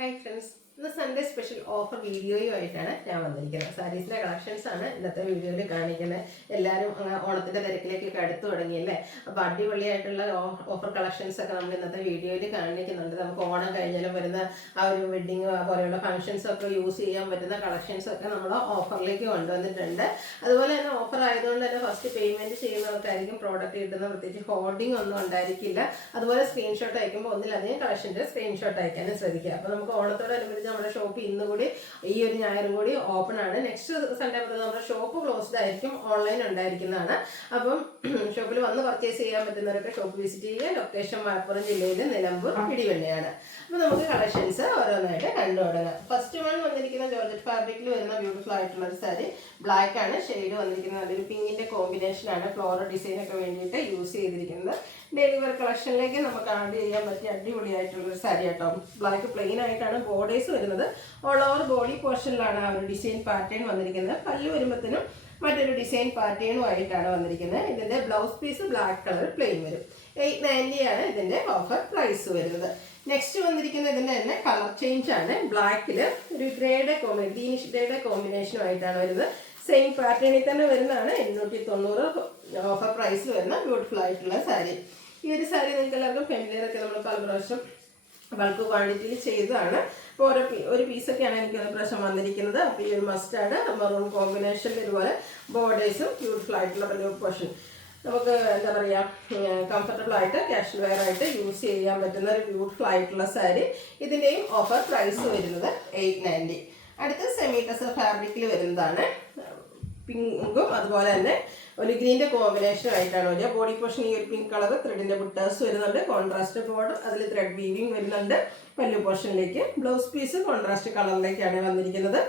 Hi friends, ഇന്ന് Sunday special offer വീഡിയോയുമായിട്ടാണ് ഞാൻ വന്നിരിക്കുന്നത്. സാരീസിലെ കളക്ഷൻസ് ആണ് ഇന്നത്തെ വീഡിയോയിൽ കാണിക്കുന്നത്. എല്ലാവരും ഓണത്തിൻ്റെ തിരക്കിലേക്കൊക്കെ അടുത്ത് തുടങ്ങിയല്ലേ. അപ്പോൾ അടിപൊളിയായിട്ടുള്ള ഓഫർ കളക്ഷൻസ് ഒക്കെ നമ്മൾ ഇന്നത്തെ വീഡിയോയിൽ കാണിക്കുന്നുണ്ട്. നമുക്ക് ഓണം കഴിഞ്ഞാലും വരുന്ന ആ ഒരു വെഡ്ഡിങ് പോലെയുള്ള ഫംഗ്ഷൻസ് ഒക്കെ യൂസ് ചെയ്യാൻ പറ്റുന്ന കളക്ഷൻസ് ഒക്കെ നമ്മൾ ഓഫറിലേക്ക് കൊണ്ടുവന്നിട്ടുണ്ട്. അതുപോലെ തന്നെ ഓഫർ ആയതുകൊണ്ട് തന്നെ ഫസ്റ്റ് പേയ്മെൻറ്റ് ചെയ്യുന്നവർക്കായിരിക്കും പ്രോഡക്റ്റ് കിട്ടുന്ന, പ്രത്യേകിച്ച് ഹോർഡിംഗ് ഒന്നും ഉണ്ടായിരിക്കില്ല. അതുപോലെ സ്ക്രീൻഷോട്ട് അയക്കുമ്പോൾ ഒന്നിലധികം കളക്ഷൻ്റെ സ്ക്രീൻഷോട്ട് അയക്കാനും ശ്രദ്ധിക്കുക. അപ്പോൾ നമുക്ക് ഓണത്തോടനുബന്ധിച്ച് നമ്മുടെ ഷോപ്പ് ഇന്ന് കൂടി ഈ ഒരു ഞായറും കൂടി ഓപ്പൺ ആണ്. നെക്സ്റ്റ് സൺഡേ മുതൽ നമ്മുടെ ഷോപ്പ് ക്ലോസ്ഡ് ആയിരിക്കും, ഓൺലൈൻ ഉണ്ടായിരിക്കുന്നതാണ്. അപ്പം ഷോപ്പിൽ വന്ന് പർച്ചേസ് ചെയ്യാൻ പറ്റുന്നവരൊക്കെ ഷോപ്പ് വിസിറ്റ് ചെയ്യുക. ലൊക്കേഷൻ മലപ്പുറം ജില്ലയിൽ നിലമ്പൂർ പിടിവെണ്ണയാണ്. അപ്പോൾ നമുക്ക് കളക്ഷൻസ് ഓരോന്നായിട്ട് കണ്ടു തുടങ്ങാം. ഫസ്റ്റ് വൺ വന്നിരിക്കുന്ന ജോർജറ്റ് ഫാബ്രിക്കിൽ വരുന്ന ബ്യൂട്ടിഫുൾ ആയിട്ടുള്ള ഒരു സാരി. ബ്ലാക്ക് ആണ് ഷെയ്ഡ് വന്നിരിക്കുന്നത്. അതൊരു പിങ്കിന്റെ കോമ്പിനേഷനാണ്. ഫ്ലോറൽ ഡിസൈനൊക്കെ വേണ്ടിയിട്ട് യൂസ് ചെയ്തിരിക്കുന്നത്. ഡെയിലി വെയർ കളക്ഷനിലേക്ക് നമുക്ക് ആഡ് ചെയ്യാൻ പറ്റിയ അടിപൊളിയായിട്ടുള്ളൊരു സാരി കേട്ടോ. ബ്ലാക്ക് പ്ലെയിൻ ആയിട്ടാണ് ബോർഡേഴ്സ് വരുന്നത്. ഓൾ ഓവർ ബോഡി പോർഷനിലാണ് ആ ഒരു ഡിസൈൻ പാറ്റേൺ വന്നിരിക്കുന്നത്. പല്ല് വരുമ്പോഴത്തേനും മറ്റൊരു ഡിസൈൻ പാറ്റേണും ആയിട്ടാണ് വന്നിരിക്കുന്നത്. ഇതിൻ്റെ blouse piece black colour plain വരും. 890 ആണ് ഇതിൻ്റെ ഓഫർ പ്രൈസ് വരുന്നത്. നെക്സ്റ്റ് വന്നിരിക്കുന്നത് ഇതിൻ്റെ തന്നെ കളർ ചേഞ്ച് ആണ്. ബ്ലാക്കിൽ ഒരു ഗ്രേഡ് ഗ്രീനിഷ് ഗ്രേഡ് കോമ്പിനേഷനുമായിട്ടാണ് വരുന്നത്. സെയിം പാറ്റേണിൽ തന്നെ വരുന്നതാണ്. 890 ഓഫർ പ്രൈസ് വരുന്ന ബ്യൂട്ടിഫുൾ ആയിട്ടുള്ള സാരി. ഈ ഒരു സാരി നിങ്ങൾക്ക് എല്ലാവർക്കും ഫെമിലിയർ ഒക്കെ നമ്മൾ പല പ്രാവശ്യം ബൾക്ക് ക്വാണ്ടിറ്റിയിൽ ചെയ്തതാണ്. അപ്പോൾ ഒരു പീസൊക്കെയാണ് എനിക്ക് ഒരു പ്രാവശ്യം വന്നിരിക്കുന്നത്. അപ്പോൾ ഈ ഒരു മസ്റ്റാർഡ് മെറൂൺ കോമ്പിനേഷനിൽ ഇതുപോലെ ബോർഡേഴ്സും ബ്യൂട്ടിഫുൾ ആയിട്ടുള്ള വലിയ പോർഷൻ നമുക്ക് എന്താ പറയുക, കംഫർട്ടബിൾ ആയിട്ട് കാഷ്വൽ വെയർ ആയിട്ട് യൂസ് ചെയ്യാൻ പറ്റുന്ന ഒരു ബ്യൂട്ടിഫുൾ ആയിട്ടുള്ള സാരി. ഇതിൻ്റെയും ഓഫർ പ്രൈസ് വരുന്നത് 890. അടുത്ത സെമി ടെസർ ഫാബ്രിക്കിൽ വരുന്നതാണ്. പിങ്കും അതുപോലെ തന്നെ ഒരു ഗ്രീൻ്റെ കോമ്പിനേഷൻ ആയിട്ടാണ് വരിക. ബോഡി പോർഷൻ ഈ ഒരു പിങ്ക് കളർ ത്രെഡിൻ്റെ ബുട്ടേഴ്സ് വരുന്നുണ്ട്. കോൺട്രാസ്റ്റ് ബോർഡർ, അതിൽ ത്രെഡ് വീവിങ് വരുന്നുണ്ട്. പല്ലു പോർഷനിലേക്ക് ബ്ലൗസ് പീസ് കോൺട്രാസ്റ്റ് കളറിലേക്കാണ് വന്നിരിക്കുന്നത്.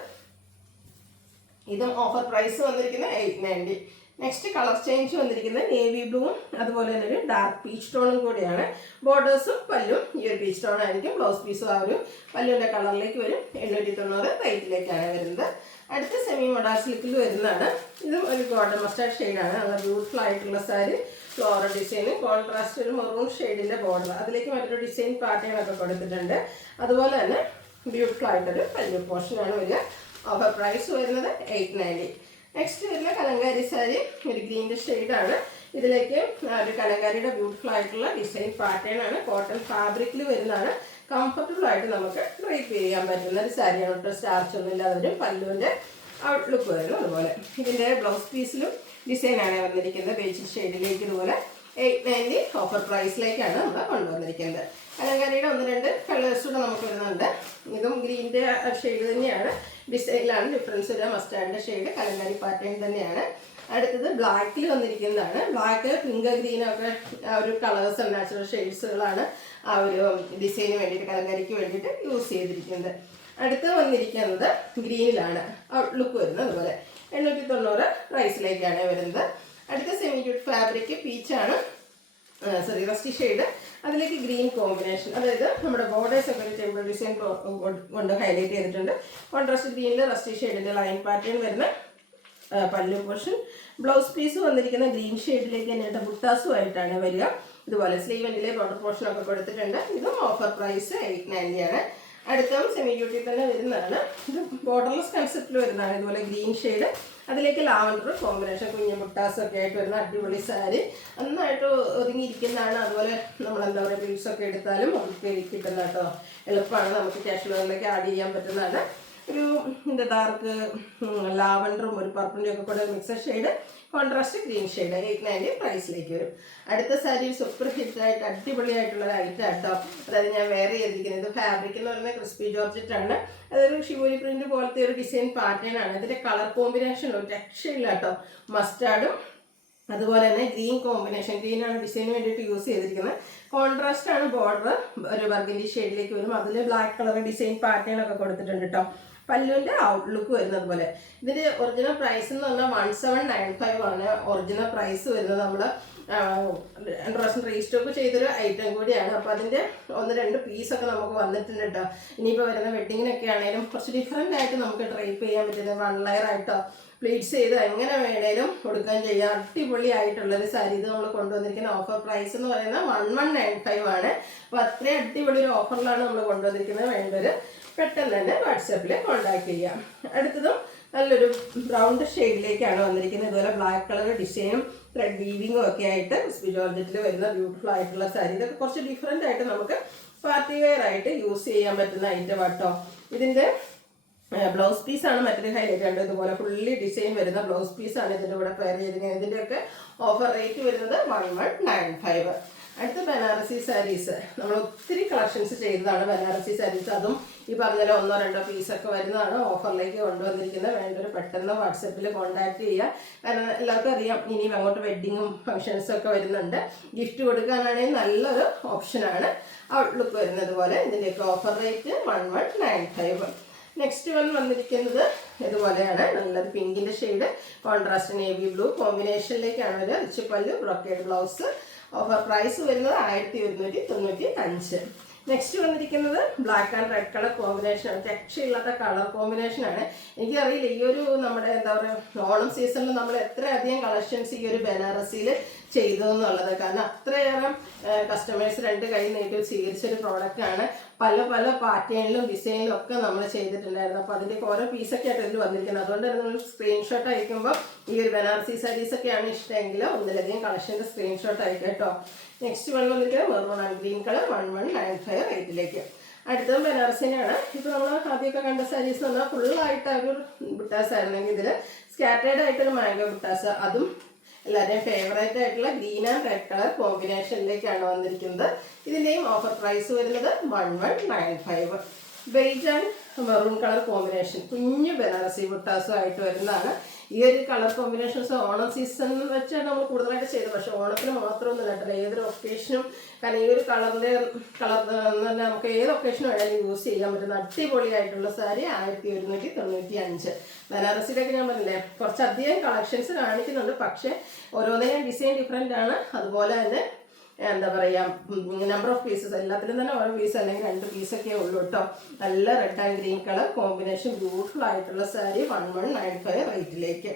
ഇതും ഓഫർ പ്രൈസ് വന്നിരിക്കുന്നത് 890. നെക്സ്റ്റ് കളർ ചേഞ്ച് വന്നിരിക്കുന്നത് നേവി ബ്ലൂവും അതുപോലെ തന്നെ ഒരു ഡാർക്ക് പീച്ച് ടോണും കൂടിയാണ്. ബോർഡേഴ്സും പല്ലും ഈ ഒരു പീച്ച് ടോൺ ആയിരിക്കും. ബ്ലൗസ് പീസും ആ ഒരു പല്ലുവിൻ്റെ കളറിലേക്ക് വരും. 890 റേറ്റിലേക്കാണ് വരുന്നത്. അടുത്ത സെമി മൊഡാർ സിൽക്കിൽ വരുന്നതാണ്. ഇതും ഒരു ഗോൾഡൻ മസ്റ്റാർഡ് ഷെയ്ഡാണ്. നല്ല ബ്യൂട്ടിഫുൾ ആയിട്ടുള്ള സാരി. ഫ്ലോറൽ ഡിസൈന് കോൺട്രാസ്റ്റ് ഒരു മെറൂൺ ഷെയ്ഡിൻ്റെ ബോർഡർ, അതിലേക്ക് മറ്റൊരു ഡിസൈൻ പാറ്റേൺ ഒക്കെ കൊടുത്തിട്ടുണ്ട്. അതുപോലെ തന്നെ ബ്യൂട്ടിഫുൾ ആയിട്ടൊരു പല്ലു പോർഷനാണ് വരിക. ഓഫർ പ്രൈസ് വരുന്നത് 890. നെക്സ്റ്റ് വരുന്ന കലങ്കാരി സാരി ഒരു ഗ്രീൻ്റെ ഷെയ്ഡാണ്. ഇതിലേക്ക് ഒരു കലങ്കാരിയുടെ ബ്യൂട്ടിഫുൾ ആയിട്ടുള്ള ഡിസൈൻ പാറ്റേൺ ആണ്. കോട്ടൺ ഫാബ്രിക്കിൽ വരുന്നതാണ്. കംഫർട്ടബിൾ ആയിട്ട് നമുക്ക് ഡ്രൈപ്പ് ചെയ്യാൻ പറ്റുന്ന ഒരു സാരിയാണ്. ഒട്ടും സ്റ്റാർച്ച് ഒന്നും ഇല്ലാതെ വരും. പല്ലുവിൻ്റെ ഔട്ട്ലുക്ക് വരുന്നു. അതുപോലെ ഇതിൻ്റെ ബ്ലൗസ് പീസിലും ഡിസൈനാണ് വന്നിരിക്കുന്നത്. ബേജ് ഷെയ്ഡിലേക്ക് ഇതുപോലെ 890 ഓഫർ പ്രൈസിലേക്കാണ് നമ്മൾ കൊണ്ടുവന്നിരിക്കുന്നത്. കലങ്കാരിയുടെ 1-2 കളേഴ്സ് കൂടെ നമുക്ക് വരുന്നുണ്ട്. ഇതും ഗ്രീൻ്റെ ഷെയ്ഡ് തന്നെയാണ്. ഡിസൈനിലാണ് ഡിഫറൻസ് വരിക. മസ്റ്റാർഡിൻ്റെ ഷെയ്ഡ് കലങ്കാരി പാറ്റേൺ തന്നെയാണ്. അടുത്തത് ബ്ലാക്കിൽ വന്നിരിക്കുന്നതാണ്. ബ്ലാക്ക് പിങ്ക് ഗ്രീനൊക്കെ ആ ഒരു കളേഴ്സ് നാച്ചുറൽ ഷെയ്ഡ്സുകളാണ് ആ ഒരു ഡിസൈന് വേണ്ടിയിട്ട് കലങ്കാരിക്ക് വേണ്ടിയിട്ട് യൂസ് ചെയ്തിരിക്കുന്നത്. അടുത്ത് വന്നിരിക്കുന്നത് ഗ്രീനിലാണ് ഔട്ട്ലുക്ക് വരുന്നത്. അതുപോലെ 890 പ്രൈസിലേക്കാണ് വരുന്നത്. അടുത്ത സെമി ക്യൂട്ട് ഫാബ്രിക് പീച്ചാണ്, റസ്റ്റി ഷെയ്ഡ്. അതിലേക്ക് ഗ്രീൻ കോമ്പിനേഷൻ, അതായത് നമ്മുടെ ബോർഡേഴ്സ് ഒക്കെ ഒരു ടെമ്പിൾ ഡിസൈൻ കൊണ്ട് ഹൈലൈറ്റ് ചെയ്തിട്ടുണ്ട്. കോൺട്രാസ്റ്റ് ഗ്രീനിൽ റസ്റ്റി ഷെയ്ഡിൻ്റെ ലൈൻ പാറ്റേൺ വരുന്ന പല്ലു പോർഷൻ. ബ്ലൗസ് പീസ് വന്നിരിക്കുന്ന ഗ്രീൻ ഷെയ്ഡിലേക്ക് തന്നെയായിട്ട് ബുട്ടാസുമായിട്ടാണ് വരിക. ഇതുപോലെ സ്ലീവെൻറ്റിലെ ബോർഡർ പോർഷൻ ഒക്കെ കൊടുത്തിട്ടുണ്ട്. ഇതും ഓഫർ പ്രൈസ് 890 ആണ്. അടുത്തും സെമി ക്യൂട്ടിൽ തന്നെ വരുന്നതാണ്. ഇത് ബോർഡർലെസ് കൺസെപ്റ്റിൽ വരുന്നതാണ്. ഇതുപോലെ ഗ്രീൻ ഷെയ്ഡ്, അതിലേക്ക് ലാവൻഡർ കോമ്പിനേഷൻ കുഞ്ഞു മുട്ടാസൊക്കെ ആയിട്ട് വരുന്ന അടിപൊളി സാരി. നന്നായിട്ട് ഒതുങ്ങിയിരിക്കുന്നതാണ്. അതുപോലെ നമ്മൾ എന്താ പറയുക, ബീഡ്സൊക്കെ എടുത്താലും നമുക്ക് കിട്ടുന്ന കേട്ടോ. എളുപ്പമാണ്, നമുക്ക് കാഷ്വൽ വെയറിലേക്ക് ആഡ് ചെയ്യാൻ പറ്റുന്നതാണ്. ഒരു ഡാർക്ക് ലാവൻഡറും ഒരു പർപ്പിളിൻ്റെ ഒക്കെ കൂടെ mixed shade, contrast green shade 890 പ്രൈസിലേക്ക് വരും. അടുത്ത സാരി സൂപ്പർ ഹിറ്റായിട്ട് അടിപൊളിയായിട്ടുള്ള ഒരു ഐറ്റം കേട്ടോ. അതായത് ഞാൻ വേറെ ചെയ്തിരിക്കുന്നത് ഫാബ്രിക് എന്ന് പറയുന്നത് ക്രിസ്പി ജോർജറ്റ് ആണ്. അതൊരു ഷിവോരി പ്രിന്റ് പോലത്തെ ഒരു ഡിസൈൻ പാറ്റേൺ ആണ്. ഇതിൻ്റെ കളർ കോമ്പിനേഷൻ ഒരു രക്ഷയില്ല കേട്ടോ. മസ്റ്റാർഡും അതുപോലെ തന്നെ ഗ്രീൻ കോമ്പിനേഷൻ, ഗ്രീനാണ് ഡിസൈന് വേണ്ടിയിട്ട് യൂസ് ചെയ്തിരിക്കുന്നത്. കോൺട്രാസ്റ്റ് ആണ് ബോർഡർ, ഒരു ബർഗൻഡി ഷെയ്ഡിലേക്ക് വരും. അതിൽ ബ്ലാക്ക് കളർ ഡിസൈൻ പാറ്റേൺ ഒക്കെ കൊടുത്തിട്ടുണ്ട് കേട്ടോ. പല്ലുവിൻ്റെ ഔട്ട്ലുക്ക് വരുന്നത് പോലെ. ഇതിൻ്റെ ഒറിജിനൽ പ്രൈസ് എന്ന് പറഞ്ഞാൽ 1795 ആണ് ഒറിജിനൽ പ്രൈസ് വരുന്നത്. നമ്മൾ 2 പ്രാവശ്യം റീസ്റ്റോക്ക് ചെയ്തൊരു ഐറ്റം കൂടിയാണ്. അപ്പോൾ അതിൻ്റെ 1-2 പീസൊക്കെ നമുക്ക് വന്നിട്ടുണ്ട് കേട്ടോ. ഇനിയിപ്പോൾ വരുന്ന വെഡ്ഡിങ്ങിനൊക്കെ ആണെങ്കിലും കുറച്ച് ഡിഫറെൻ്റ് ആയിട്ട് നമുക്ക് ഡ്രൈപ്പ് ചെയ്യാൻ പറ്റുന്നത് 1 ലെയർ ആയിട്ടോ പ്ലീറ്റ്സ് ചെയ്ത് എങ്ങനെ വേണേലും കൊടുക്കാൻ ചെയ്യാം. അടിപൊളിയായിട്ടുള്ളൊരു സാരി. ഇത് നമ്മൾ കൊണ്ടുവന്നിരിക്കുന്ന ഓഫർ പ്രൈസ് എന്ന് പറയുന്നത് 1195 ആണ്. അപ്പോൾ അത്രയും അടിപൊളി ഒരു ഓഫറിലാണ് നമ്മൾ കൊണ്ടുവന്നിരിക്കുന്നത്. വേണ്ടവർ പെട്ടെന്ന് തന്നെ വാട്സാപ്പിൽ കോൺടാക്ട് ചെയ്യാം. അടുത്തതും നല്ലൊരു ബ്രൗൺ ഷെയ്ഡിലേക്കാണ് വന്നിരിക്കുന്നത്. ഇതുപോലെ ബ്ലാക്ക് കളർ ഡിസൈനും ത്രെഡ് വീവിങ്ങും ഒക്കെ ആയിട്ട് ക്രിസ്പി ജോർജറ്റിൽ വരുന്ന ബ്യൂട്ടിഫുൾ ആയിട്ടുള്ള സാരി. ഇതൊക്കെ കുറച്ച് ഡിഫറെൻ്റ് ആയിട്ട് നമുക്ക് പാർട്ടി വെയർ ആയിട്ട് യൂസ് ചെയ്യാൻ പറ്റുന്ന ഐറ്റം കേട്ടോ. ഇതിൻ്റെ ബ്ലൗസ് പീസാണ് മറ്റൊരു ഹൈലൈറ്റ് കണ്ടത്. ഇതുപോലെ ഫുള്ളി ഡിസൈൻ വരുന്ന ബ്ലൗസ് പീസാണ് ഇതിൻ്റെ കൂടെ പെയർ ചെയ്തിരിക്കുന്നത്. ഇതിൻ്റെയൊക്കെ ഓഫർ റേറ്റ് വരുന്നത് 1195. അടുത്ത ബനാറസി സാരീസ്. നമ്മൾ ഒത്തിരി കളക്ഷൻസ് ചെയ്തതാണ് ബനാറസി സാരീസ്. അതും ഈ പറഞ്ഞാൽ 1-2 പീസൊക്കെ വരുന്നതാണ് ഓഫറിലേക്ക് കൊണ്ടുവന്നിരിക്കുന്നത്. വേണ്ടൊരു പെട്ടെന്ന് വാട്സപ്പിൽ കോൺടാക്ട് ചെയ്യുക. കാരണം എല്ലാവർക്കും അറിയാം ഇനിയും അങ്ങോട്ട് വെഡ്ഡിങ്ങും ഫംഗ്ഷൻസും ഒക്കെ വരുന്നുണ്ട്. ഗിഫ്റ്റ് കൊടുക്കാനാണെങ്കിൽ നല്ലൊരു ഓപ്ഷനാണ് ഔട്ട്ലുക്ക് വരുന്നത് പോലെ. ഇതിൻ്റെയൊക്കെ ഓഫർ റേറ്റ് 1195. നെക്സ്റ്റ് വന്നിരിക്കുന്നത് ഇതുപോലെയാണ്. നല്ലൊരു പിങ്കിൻ്റെ ഷെയ്ഡ് കോൺട്രാസ്റ്റ് നേവി ബ്ലൂ കോമ്പിനേഷനിലേക്കാണ് ഒരു റിച്ച് പല്ലു ബ്രോക്കേഡ് ബ്ലൗസ്. ഓഫർ പ്രൈസ് വരുന്നത് 1195. നെക്സ്റ്റ് വന്നിരിക്കുന്നത് ബ്ലാക്ക് ആൻഡ് റെഡ് കളർ കോമ്പിനേഷനാണ്. രക്ഷയില്ലാത്ത കളർ കോമ്പിനേഷനാണ്. എനിക്കറിയില്ല ഈ ഒരു നമ്മുടെ എന്താ പറയുക ഓണം സീസണിൽ നമ്മൾ എത്രയധികം കളക്ഷൻസ് ഈ ഒരു ബനാറസിയിൽ ചെയ്തു എന്നുള്ളത്. കാരണം അത്രയേറെ കസ്റ്റമേഴ്സ് 2 കൈ നീട്ടി സ്വീകരിച്ചൊരു പ്രോഡക്റ്റാണ്. പല പല പാറ്റേണിലും ഡിസൈനിലും ഒക്കെ നമ്മൾ ചെയ്തിട്ടുണ്ടായിരുന്നു. അപ്പോൾ അതിൻ്റെയൊക്കെ ഓരോ പീസൊക്കെ ആയിട്ട് ഇതിൽ വന്നിരിക്കുന്നത്. അതുകൊണ്ട് തന്നെ നമ്മൾ സ്ക്രീൻഷോട്ട് അയക്കുമ്പോൾ ഈ ഒരു ബനാറസി സാരീസൊക്കെയാണ് ഇഷ്ടമെങ്കിൽ ഒന്നിലധികം കളക്ഷൻ്റെ സ്ക്രീൻഷോട്ട് അയക്കുക കേട്ടോ. നെക്സ്റ്റ് വന്നിട്ട് മെറൂൺ ആൻഡ് ഗ്രീൻ കളർ 1195 റേറ്റിലേക്ക്. അടുത്തതും ബനാറസിനാണ്. ഇപ്പോൾ നമ്മൾ ആദ്യമൊക്കെ കണ്ട സാരീസ് എന്ന് പറഞ്ഞാൽ ഫുള്ളായിട്ട് ഒരു ബുട്ടാസ് ആയിരുന്നെങ്കിൽ ഇതിൽ സ്കാറ്റേഡ് ആയിട്ടൊരു മാംഗോ ബുട്ടാസ്. അതും എല്ലാവരുടെയും ഫേവറേറ്റ് ആയിട്ടുള്ള ഗ്രീൻ ആൻഡ് റെഡ് കളർ കോമ്പിനേഷനിലേക്കാണ് വന്നിരിക്കുന്നത്. ഇതിൻ്റെയും ഓഫർ പ്രൈസ് വരുന്നത് 1195. Beige and maroon colour combination കുഞ്ഞു ബനാറസി ബുട്ടാസും ആയിട്ട് വരുന്നതാണ്. ഈ ഒരു കളർ കോമ്പിനേഷൻസ് ഓണം സീസൺ വെച്ചാണ് നമ്മൾ കൂടുതലായിട്ട് ചെയ്തത്. പക്ഷേ ഓണത്തിന് മാത്രമൊന്നുമില്ല കേട്ടോ, ഏതൊരു ഒക്കേഷനും. കാരണം ഈ ഒരു കളറിൻ്റെ കളർ എന്ന് പറഞ്ഞാൽ നമുക്ക് ഏത് ഒക്കേഷനും വേണമെങ്കിലും യൂസ് ചെയ്യാൻ പറ്റുന്ന അടിപൊളിയായിട്ടുള്ള സാരി 1195. ബനാറസിയിലൊക്കെ ഞാൻ പറഞ്ഞില്ലേ കുറച്ചധികം കളക്ഷൻസ് കാണിക്കുന്നുണ്ട്. പക്ഷേ ഓരോന്നിനും ഡിസൈൻ ഡിഫറെൻ്റ് ആണ്. അതുപോലെ തന്നെ എന്താ പറയുക നമ്പർ ഓഫ് പീസസ് എല്ലാത്തിലും തന്നെ ഓരോ പീസ് അല്ലെങ്കിൽ 2 പീസൊക്കെ ഉള്ളൂ കേട്ടോ. നല്ല red and green colour combination beautiful ആയിട്ടുള്ള സാരി 1195 റേറ്റിലേക്ക്.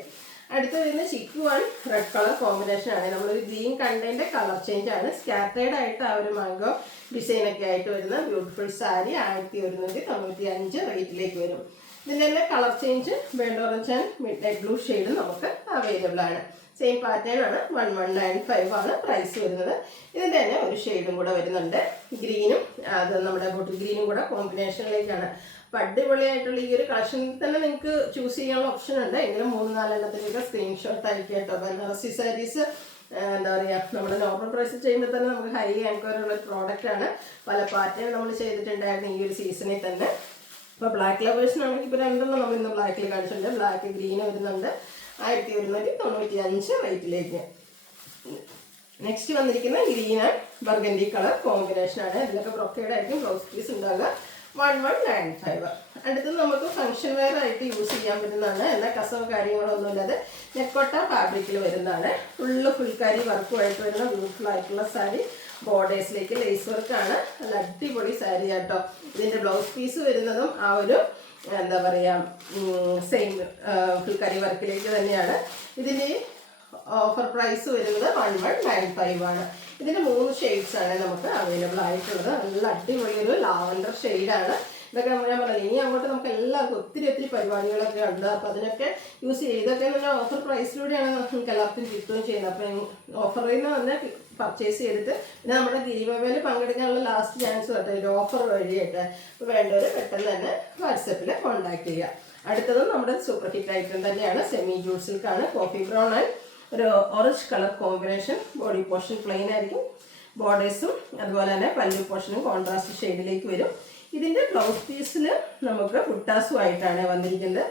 അടുത്ത വരുന്ന ചിക്കു ആൻഡ് റെഡ് കളർ കോമ്പിനേഷൻ ആണ്. നമ്മളൊരു ഗ്രീൻ കണ്ടതിൻ്റെ കളർ ചേഞ്ച് ആണ്. സ്കാറ്റേഡ് ആയിട്ട് ആ ഒരു മാംഗോ ഡിസൈനൊക്കെ ആയിട്ട് വരുന്ന ബ്യൂട്ടിഫുൾ സാരി 1195 റേറ്റിലേക്ക് വരും. ഇതിൻ്റെ തന്നെ colour change bird orange and mid night blue shade നമുക്ക് അവൈലബിൾ ആണ്. സെയിം പാറ്റേൺ ആണ്. 1195 ആണ് പ്രൈസ് വരുന്നത്. ഇതിൻ്റെ തന്നെ ഒരു ഷെയ്ഡും കൂടെ വരുന്നുണ്ട്. ഗ്രീനും അത് നമ്മുടെ ബോട്ടിൽ ഗ്രീനും കൂടെ കോമ്പിനേഷനിലേക്കാണ്. അപ്പോൾ അടിപൊളിയായിട്ടുള്ള ഈ ഒരു കളക്ഷനിൽ തന്നെ നിങ്ങൾക്ക് ചൂസ് ചെയ്യാനുള്ള ഓപ്ഷൻ ഉണ്ട്. എങ്കിലും 3-4 എണ്ണത്തിലേക്ക് സ്ക്രീൻഷോട്ട് അയക്കുക കേട്ടോ. ബനാറസി സാരീസ് എന്താ പറയുക നമ്മുടെ നോർമൽ പ്രൈസ് ചെയ്യുമ്പോൾ തന്നെ നമുക്ക് ഹൈ എൻക്വയറി ഉള്ള പ്രോഡക്റ്റ് ആണ്. പല പാറ്റേൺ നമ്മൾ ചെയ്തിട്ടുണ്ടായിരുന്നു ഈ ഒരു സീസണിൽ തന്നെ. അപ്പോൾ ബ്ലാക്ക് ലവേഴ്സിനാണെങ്കിൽ ഇപ്പോൾ 2 നമ്മൾ ഇന്ന് ബ്ലാക്കിൽ കാണിച്ചിട്ടുണ്ട്. ബ്ലാക്ക് ഗ്രീന് വരുന്നുണ്ട് 1195 റേറ്റിലേക്ക്. നെക്സ്റ്റ് വന്നിരിക്കുന്ന ഗ്രീൻ ആൻഡ് ബർഗൻഡി കളർ കോമ്പിനേഷനാണ്. ഇതിലൊക്കെ ബ്രൊക്കേഡ് ആയിരിക്കും ബ്ലൗസ് പീസ് ഉണ്ടാകുക. 1195. അടുത്തത് നമുക്ക് ഫംഗ്ഷൻ വെയർ ആയിട്ട് യൂസ് ചെയ്യാൻ പറ്റുന്നതാണ്. എന്നാൽ കസവ് കാര്യങ്ങളൊന്നും ഇല്ലാതെ നെക്കോട്ട ഫാബ്രിക്കിൽ വരുന്നതാണ്. ഫുൾക്കാരി വർക്കുമായിട്ട് വരുന്ന ബ്യൂട്ടിഫുൾ ആയിട്ടുള്ള സാരി. ബോർഡേഴ്സിലേക്ക് ലേസ് വർക്കാണ്. നല്ല അടിപൊളി സാരി കേട്ടോ. ഇതിൻ്റെ ബ്ലൗസ് പീസ് വരുന്നതും ആ ഒരു എന്താ പറയുക സെയിം ഫുൾക്കരി വർക്കിലേക്ക് തന്നെയാണ്. ഇതിൻ്റെ ഓഫർ പ്രൈസ് വരുന്നത് 1195 ആണ്. ഇതിന് 3 ഷെയ്ഡ്സ് ആണ് നമുക്ക് അവൈലബിൾ ആയിട്ടുള്ളത്. നല്ല അടിപൊളി ഒരു ലാവൻഡർ ഷെയ്ഡാണ്. ഇതൊക്കെ ഞാൻ പറഞ്ഞില്ല ഇനി അങ്ങോട്ട് നമുക്ക് എല്ലാവർക്കും ഒത്തിരി പരിപാടികളൊക്കെ ഉണ്ട്. അപ്പോൾ അതിനൊക്കെ യൂസ് ചെയ്ത് ഇതൊക്കെ നല്ല ഓഫർ പ്രൈസിലൂടെയാണ് നമുക്ക് എല്ലാവർക്കും കിട്ടുകയും ചെയ്യുന്നത്. അപ്പം ഓഫറിൽ നിന്ന് തന്നെ പർച്ചേസ് ചെയ്തിട്ട് പിന്നെ നമ്മുടെ ഗീവവേയിൽ പങ്കെടുക്കാനുള്ള ലാസ്റ്റ് ചാൻസ് കേട്ടോ ഒരു ഓഫർ വഴിയായിട്ട്. അപ്പോൾ വേണ്ടവർ പെട്ടെന്ന് തന്നെ വാട്സപ്പിൽ കോൺടാക്ട് ചെയ്യുക. അടുത്തതും നമ്മുടെ സൂപ്പർ ഹിറ്റ് ഐറ്റം തന്നെയാണ്. സെമി ജൂട്ട് സിൽക്കാണ്. കോഫി ബ്രൗൺ ആൻഡ് ഒരു orange colour combination. Body portion plain ആയിരിക്കും. ബോർഡേഴ്സും അതുപോലെ തന്നെ പല്ലു പോർഷനും കോൺട്രാസ്റ്റ് ഷെയ്ഡിലേക്ക് വരും. ഇതിൻ്റെ ബ്ലൗസ് പീസിൽ നമുക്ക് ബുട്ടാസും ആയിട്ടാണ് വന്നിരിക്കുന്നത്.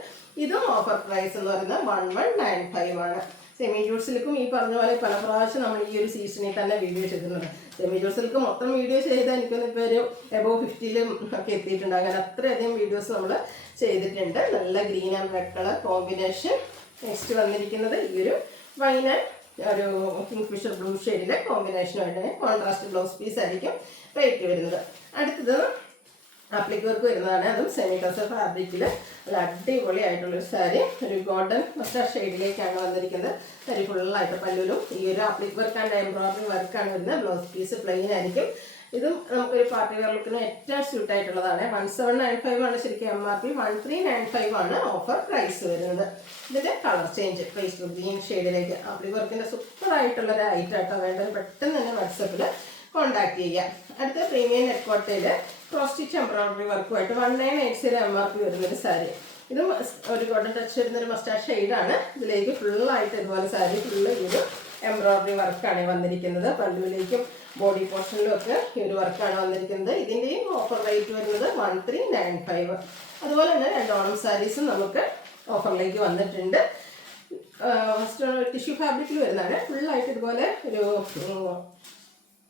ഇതും ഓഫർ പ്രൈസ് എന്ന് പറയുന്നത് 1195 ആണ്. സെമി ജൂട്ട് സിൽക്കും ഈ പറഞ്ഞ പോലെ പല പ്രാവശ്യം നമ്മൾ ഈ ഒരു സീസണിൽ തന്നെ വീഡിയോ ചെയ്തിട്ടുണ്ട്. സെമി ജൂട്ട് സിൽക്ക് മൊത്തം വീഡിയോ ചെയ്താൽ എനിക്കൊന്ന് ഇപ്പോൾ ഒരു എബോവ് 50 ഒക്കെ എത്തിയിട്ടുണ്ട്. അങ്ങനെ അത്രയധികം വീഡിയോസ് നമ്മൾ ചെയ്തിട്ടുണ്ട്. നല്ല green and red colour combination. Next വന്നിരിക്കുന്നത് ഈ ഒരു വൈൻ ആൻഡ് ഒരു കിങ്ഫിഷർ ബ്ലൂ ഷെയ്ഡിലെ കോമ്പിനേഷനായിട്ട് കോൺട്രാസ്റ്റ് ബ്ലൗസ് പീസ് ആയിരിക്കും റേറ്റ് വരുന്നത്. അടുത്തത് ആപ്ലിക് വർക്ക് വരുന്നതാണ്. അതും സെമി ടസർ ഫാബ്രിക്കിൽ നല്ല അടിപൊളിയായിട്ടുള്ളൊരു സാരി, ഒരു ഗോൾഡൻ മസ്റ്റാർഡ് ഷെയ്ഡിലേക്കാണ് വന്നിരിക്കുന്നത്. സാരി ഫുള്ളായിട്ട് പല്ലുലും ഈ ഒരു ആപ്ലിക് വർക്ക് ആൻഡ് എംബ്രോയിഡറി വർക്കാണ് വരുന്നത്. ബ്ലൗസ് പീസ് പ്ലെയിൻ ആയിരിക്കും. ഇതും നമുക്കൊരു പാർട്ടി വെയർ ലുക്കിന് ഏറ്റവും സ്യൂട്ടായിട്ടുള്ളതാണ്. 1795 ആണ് ശരിക്കും MRP, 1395 ആണ് ഓഫർ പ്രൈസ് വരുന്നത്. ഇതിൻ്റെ കളർ ചേഞ്ച് പേസ്റ്റൽ ഗ്രീൻ ഷെയ്ഡിലേക്ക് ആപ്ലിക് വർക്കിൻ്റെ സൂപ്പറായിട്ടുള്ളൊരു ഐറ്റാട്ടോ. വേണ്ടത് പെട്ടെന്ന് തന്നെ വാട്സപ്പിൽ കോൺടാക്ട് ചെയ്യുക. അടുത്ത പ്രീമിയം നെറ്റ് കോട്ടയിൽ ക്രോസ് സ്റ്റിച്ച് എംബ്രോയിഡറി വർക്കുമായിട്ട് 1980 MRP വരുന്നൊരു സാരി. ഇതും ഒരു ഗോൾഡൻ ടച്ച് വരുന്നൊരു മസ്റ്റാർഡ് ഷെയ്ഡാണ്. ഇതിലേക്ക് ഫുള്ളായിട്ട് ഇതുപോലെ സാരി ഫുള്ള് ഇത് എംബ്രോയിഡറി വർക്കാണ് വന്നിരിക്കുന്നത്. പല്ലുവിലേക്കും ബോഡി പോർഷനിലും ഒക്കെ ഈ ഒരു വർക്കാണ് വന്നിരിക്കുന്നത്. ഇതിൻ്റെയും ഓഫർ റേറ്റ് വരുന്നത് 1395. അതുപോലെ തന്നെ 2 ഓണം സാരീസും നമുക്ക് ഓഫറിലേക്ക് വന്നിട്ടുണ്ട്. ഫസ്റ്റ് ടിഷ്യൂ ഫാബ്രിക്കിൽ വരുന്നതാണ്. ഫുള്ളായിട്ട് ഇതുപോലെ ഒരു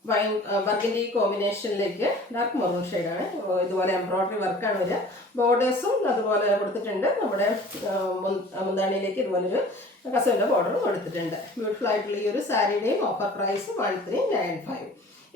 വൈൻ വർക്കിൻ്റെ ഈ കോമ്പിനേഷനിലേക്ക് ഡാർക്ക് മെറൂൺ ഷെയ്ഡാണ്. ഇതുപോലെ എംബ്രോയിഡറി വർക്കാണ് വരിക. ബോർഡേഴ്സും അതുപോലെ കൊടുത്തിട്ടുണ്ട്. നമ്മുടെ മുന്താണിയിലേക്ക് ഇതുപോലൊരു കസവിൻ്റെ ബോർഡറും കൊടുത്തിട്ടുണ്ട്. ബ്യൂട്ടിഫുൾ ആയിട്ടുള്ള ഈ ഒരു സാരിയുടെയും ഓഫർ പ്രൈസ് 1395.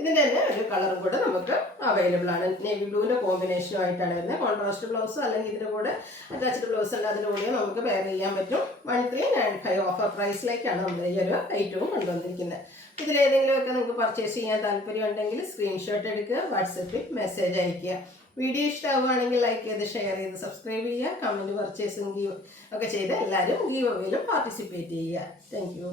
ഇതിൻ്റെ തന്നെ ഒരു കളറും കൂടെ നമുക്ക് അവൈലബിൾ ആണ്. നേവി ബ്ലൂവിൻ്റെ കോമ്പിനേഷനുമായിട്ടാണ് വരുന്നത്. കോൺട്രാസ്റ്റ് ബ്ലൗസ് അല്ലെങ്കിൽ ഇതിൻ്റെ കൂടെ അറ്റാച്ച്ഡ് ബ്ലൗസ് ഉണ്ട്, അതിൻ്റെ കൂടെ നമുക്ക് പെയർ ചെയ്യാൻ പറ്റും. 1395 ഓഫർ പ്രൈസിലേക്കാണ് നമ്മൾ ഈ ഒരു ഐറ്റവും കൊണ്ടുവന്നിരിക്കുന്നത്. ഇതിലേതെങ്കിലുമൊക്കെ നിങ്ങൾക്ക് പർച്ചേസ് ചെയ്യാൻ താല്പര്യമുണ്ടെങ്കിൽ സ്ക്രീൻഷോട്ട് എടുക്കുക, വാട്സപ്പിൽ മെസ്സേജ് അയയ്ക്കുക. വീഡിയോ ഇഷ്ടമാവുകയാണെങ്കിൽ ലൈക്ക് ചെയ്ത് ഷെയർ ചെയ്ത് സബ്സ്ക്രൈബ് ചെയ്യുക. കമൻറ്റ് പർച്ചേസും ഗീവ് ഒക്കെ ചെയ്ത് എല്ലാവരും ഗീവ് അവേയിലും പാർട്ടിസിപ്പേറ്റ് ചെയ്യുക. Thank you.